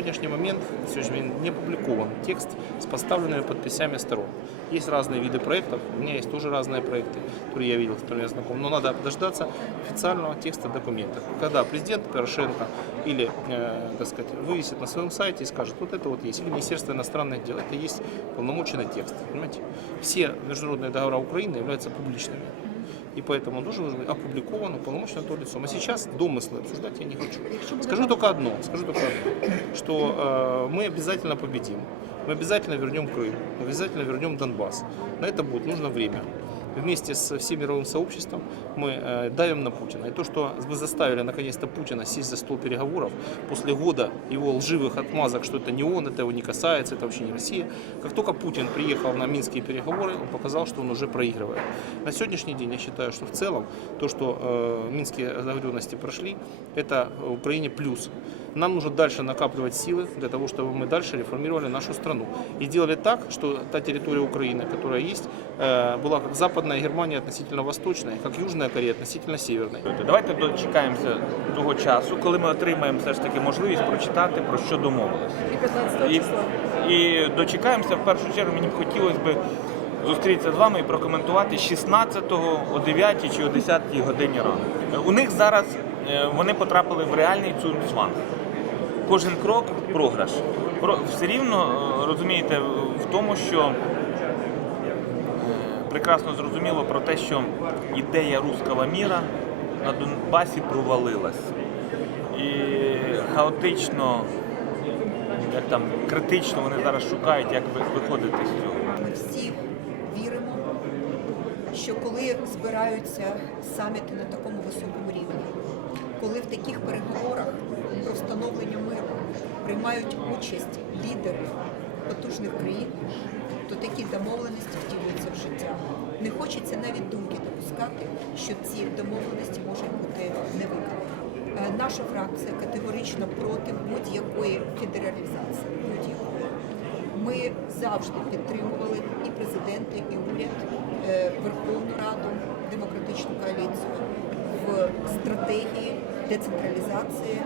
сегодняшний момент на сегодняшний момент не опубликован текст с поставленными подписями сторон. Есть разные виды проектов, у меня есть тоже разные проекты, которые я видел, с которыми я знаком, но надо дождаться официального текста документов. Когда президент Порошенко или, э, так сказать, вывесит на своем сайте и скажет, вот это вот есть, или Министерство иностранных дел, это есть полномоченный текст, понимаете? Все международные договора Украины являются публичными. И поэтому он должен быть опубликован уполномоченным то лицом. А сейчас домыслы обсуждать я не хочу. Скажу только одно, скажу только одно, что э, мы обязательно победим, мы обязательно вернем Крым, мы обязательно вернем Донбасс. На это будет нужно время. Вместе с всем мировым сообществом мы э, давим на Путина. И то, что мы заставили наконец-то Путина сесть за стол переговоров после года его лживых отмазок, что это не он, это его не касается, это вообще не Россия. Как только Путин приехал на минские переговоры, он показал, что он уже проигрывает. На сегодняшний день я считаю, что в целом то, что э, минские договоренности прошли, это Украине плюс. Нам нужно дальше накапливать силы для того, чтобы мы дальше реформировали нашу страну. И сделали так, что та территория Украины, которая есть, э, была как Западная Германия относительно Восточная, как Южная Корея относительно Северной. Давайте дочекаємося того часу, коли ми отримаємо все ж таки можливість прочитати про що домовилися. І 15 І, числа. і дочекаємося в першу чергу. Мені б хотілося б зустрітися з вами і прокоментувати 16-го о 9 чи о 10 годині ранку. У них зараз е, вони потрапили в реальний цуцванг. Кожен крок програш. Про все рівно е, розумієте в тому, що прекрасно зрозуміло про те, що ідея руского міра на Донбасі провалилась. І хаотично, як там критично вони зараз шукають, як виходити з цього. Ми всі віримо, що коли збираються саміти на такому високому рівні, коли в таких переговорах про встановлення миру приймають участь лідери потужних країн, то такі домовленості втілюються. Не хочеться навіть думки допускати, що ці домовленості можуть бути не виконані. Е, Наша фракція категорично проти будь-якої федералізації. Будь-якої. Ми завжди підтримували і президента, і уряд, е, Верховну Раду, демократичну коаліцію в стратегії децентралізації е,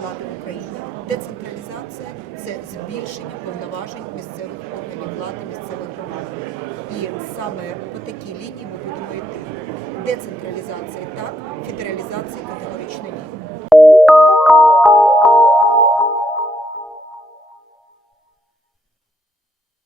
влади в Україні. Децентралізація це збільшення повноважень місцевих органів влади, місцевих громад. І саме по такій лінії ми будемо йти. Децентралізація так, федералізації категорично ні.